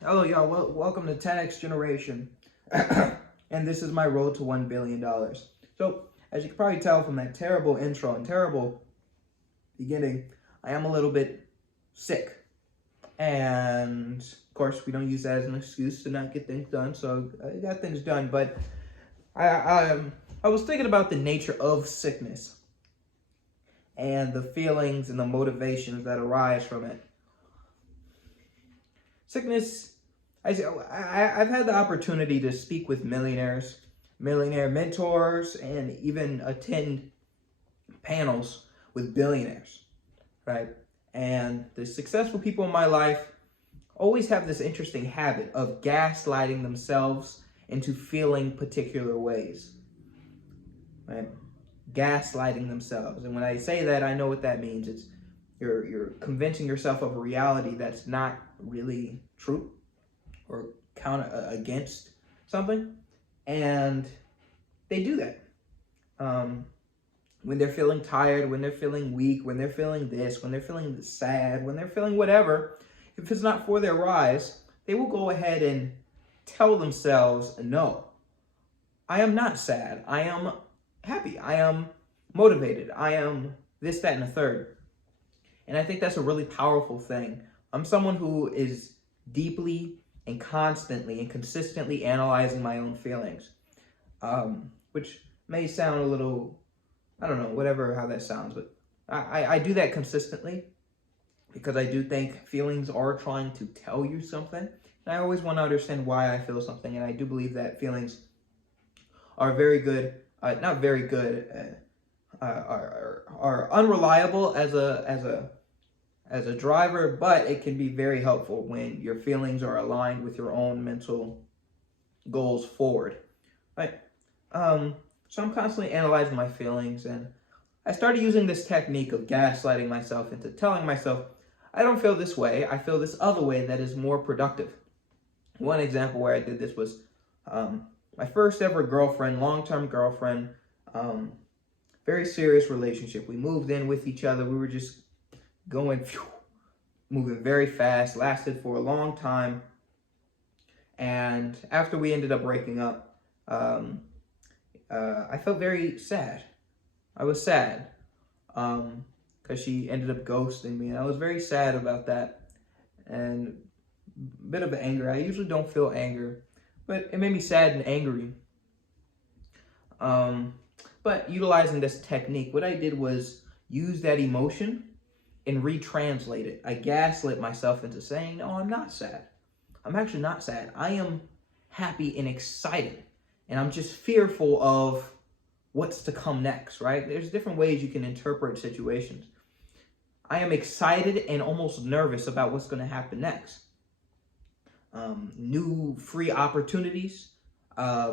Hello, y'all. Welcome to 10X Generation. And this is my road to $1 billion. So, as you can probably tell from that terrible intro and terrible beginning, I am a little bit sick. And, of course, we don't use that as an excuse to not get things done. So, I got things done. But I was thinking about the nature of sickness and the feelings and the motivations that arise from it. Sickness, I've had the opportunity to speak with millionaires, millionaire mentors, and even attend panels with billionaires, right? And the successful people in my life always have this interesting habit of gaslighting themselves into feeling particular ways, right? Gaslighting themselves. And when I say that, I know what that means. It's you're convincing yourself of a reality that's not really true or against something. And they do that. When they're feeling tired, when they're feeling weak, when they're feeling this, when they're feeling sad, when they're feeling whatever, if it's not for their rise, they will go ahead and tell themselves, no, I am not sad. I am happy. I am motivated. I am this, that, and the third. And I think that's a really powerful thing. I'm someone who is deeply and constantly and consistently analyzing my own feelings, which may sound a little, I don't know, whatever, how that sounds, but I do that consistently because I do think feelings are trying to tell you something. And I always want to understand why I feel something. And I do believe that feelings are very good, not very good, are unreliable as a driver, but it can be very helpful when your feelings are aligned with your own mental goals forward, right? So I'm constantly analyzing my feelings, and I started using this technique of gaslighting myself into telling myself, I don't feel this way, I feel this other way that is more productive. One example where I did this was my first ever girlfriend, long-term girlfriend, very serious relationship. We moved in with each other. We were just going, moving very fast, lasted for a long time. And after we ended up breaking up, I felt very sad. I was sad because she ended up ghosting me. And I was very sad about that and a bit of anger. I usually don't feel anger, but it made me sad and angry. But utilizing this technique, what I did was use that emotion and retranslate it. I gaslit myself into saying, no, I'm not sad. I'm actually not sad. I am happy and excited. And I'm just fearful of what's to come next, right? There's different ways you can interpret situations. I am excited and almost nervous about what's going to happen next. New free opportunities, a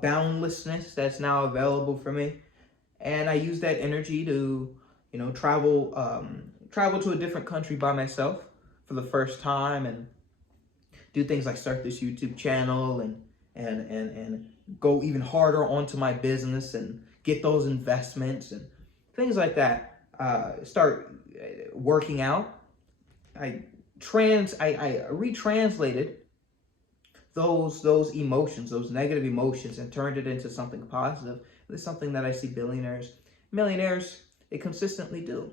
boundlessness that's now available for me. And I use that energy to, travel to a different country by myself for the first time and do things like start this YouTube channel and go even harder onto my business and get those investments and things like that. Start working out. I retranslated those emotions, those negative emotions, and turned it into something positive. This is something that I see millionaires, they consistently do.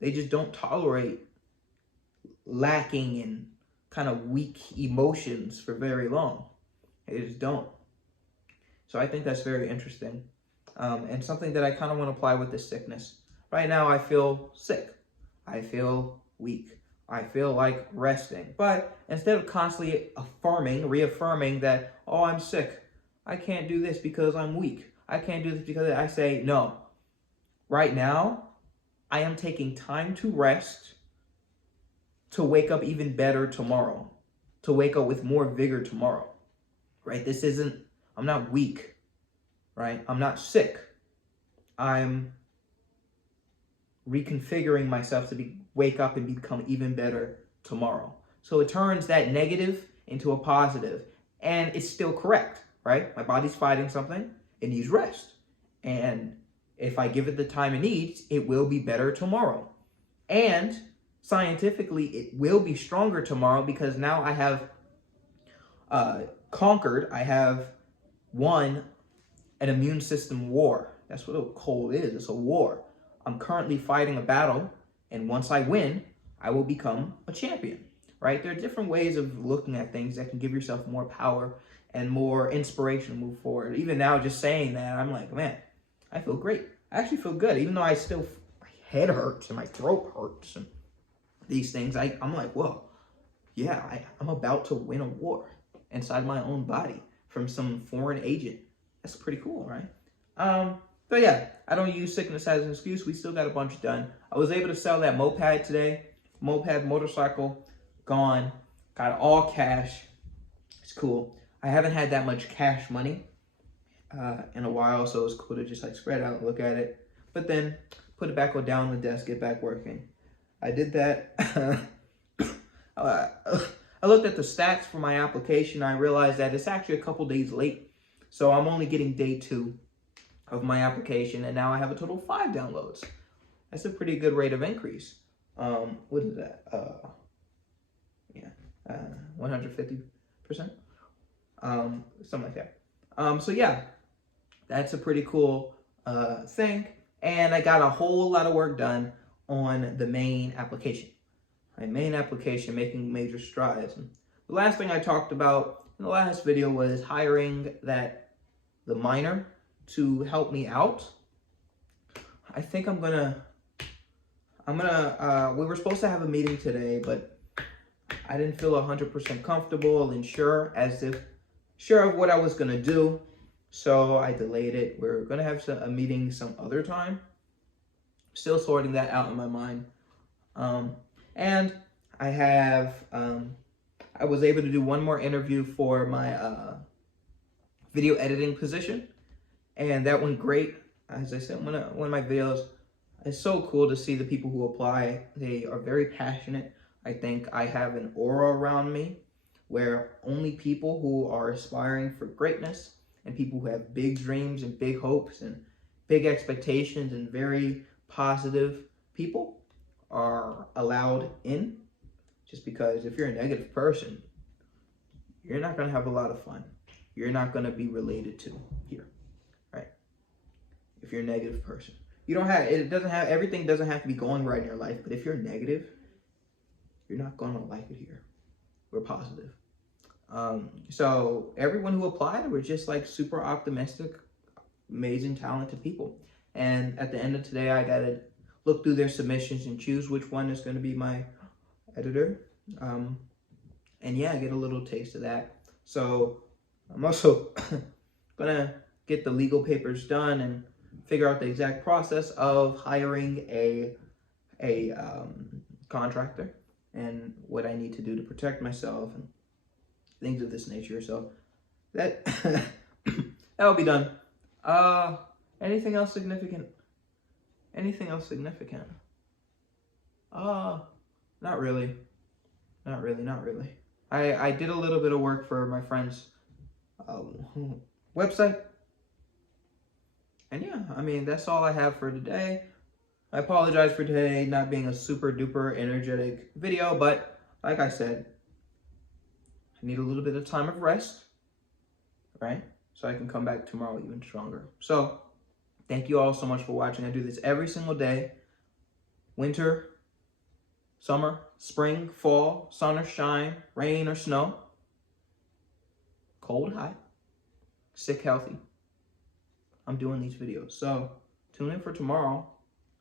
They just don't tolerate lacking and kind of weak emotions for very long. They just don't. So I think that's very interesting. And something that I kind of want to apply with this sickness. Right now, I feel sick. I feel weak. I feel like resting. But instead of constantly reaffirming that, oh, I'm sick, I can't do this because I'm weak, I can't do this because I say, no, right now, I am taking time to rest, to wake up even better tomorrow, to wake up with more vigor tomorrow, right? I'm not weak, right? I'm not sick. I'm reconfiguring myself to wake up and become even better tomorrow. So it turns that negative into a positive, and it's still correct, right? My body's fighting something. It needs rest. And if I give it the time it needs, it will be better tomorrow. And scientifically, it will be stronger tomorrow because now I have conquered, I have won an immune system war. That's what a cold is. It's a war. I'm currently fighting a battle, and once I win, I will become a champion, right? There are different ways of looking at things that can give yourself more power and more inspiration to move forward. Even now, just saying that, I'm like, man, I feel great. I actually feel good, even though my head hurts and my throat hurts and these things. I'm like, whoa, yeah, I'm about to win a war inside my own body from some foreign agent. That's pretty cool, right? But yeah, I don't use sickness as an excuse. We still got a bunch done. I was able to sell that moped today. Motorcycle, gone. Got all cash. It's cool. I haven't had that much cash money in a while, so it's cool to just like spread out and look at it. But then put it back down on the desk, get back working. I did that. I looked at the stats for my application. I realized that it's actually a couple days late. So I'm only getting day 2 of my application, and now I have a total of 5 downloads. That's a pretty good rate of increase. What is that? 150%? Something like that. So yeah, that's a pretty cool thing. And I got a whole lot of work done on the main application. My main application, making major strides. And the last thing I talked about in the last video was hiring the miner to help me out. I think we were supposed to have a meeting today, but I didn't feel 100% comfortable and sure of what I was gonna do. So I delayed it. We're gonna have a meeting some other time. Still sorting that out in my mind. And I was able to do one more interview for my video editing position, and that went great. As I said, one of my videos, it's so cool to see the people who apply. They are very passionate. I think I have an aura around me where only people who are aspiring for greatness and people who have big dreams and big hopes and big expectations and very positive people are allowed in. Just because if you're a negative person, you're not going to have a lot of fun. You're not going to be related to here, right? If you're a negative person, everything doesn't have to be going right in your life, but if you're negative, you're not going to like it here. We're positive. So everyone who applied were just like super optimistic, amazing, talented people. And at the end of today, I got to look through their submissions and choose which one is going to be my editor. And yeah, get a little taste of that. So I'm also gonna get the legal papers done and figure out the exact process of hiring a contractor and what I need to do to protect myself and things of this nature. So that that'll be done. Anything else significant? Not really. I did a little bit of work for my friend's website. And yeah, I mean, that's all I have for today. I apologize for today not being a super duper energetic video, but like I said, I need a little bit of time of rest, right? So I can come back tomorrow even stronger. So thank you all so much for watching. I do this every single day. Winter, summer, spring, fall, sun or shine, rain or snow, cold, hot, sick, healthy. I'm doing these videos. So tune in for tomorrow,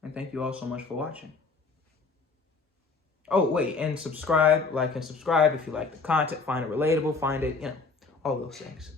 and thank you all so much for watching. Oh, wait, and subscribe, like and subscribe if you like the content, find it relatable, all those things.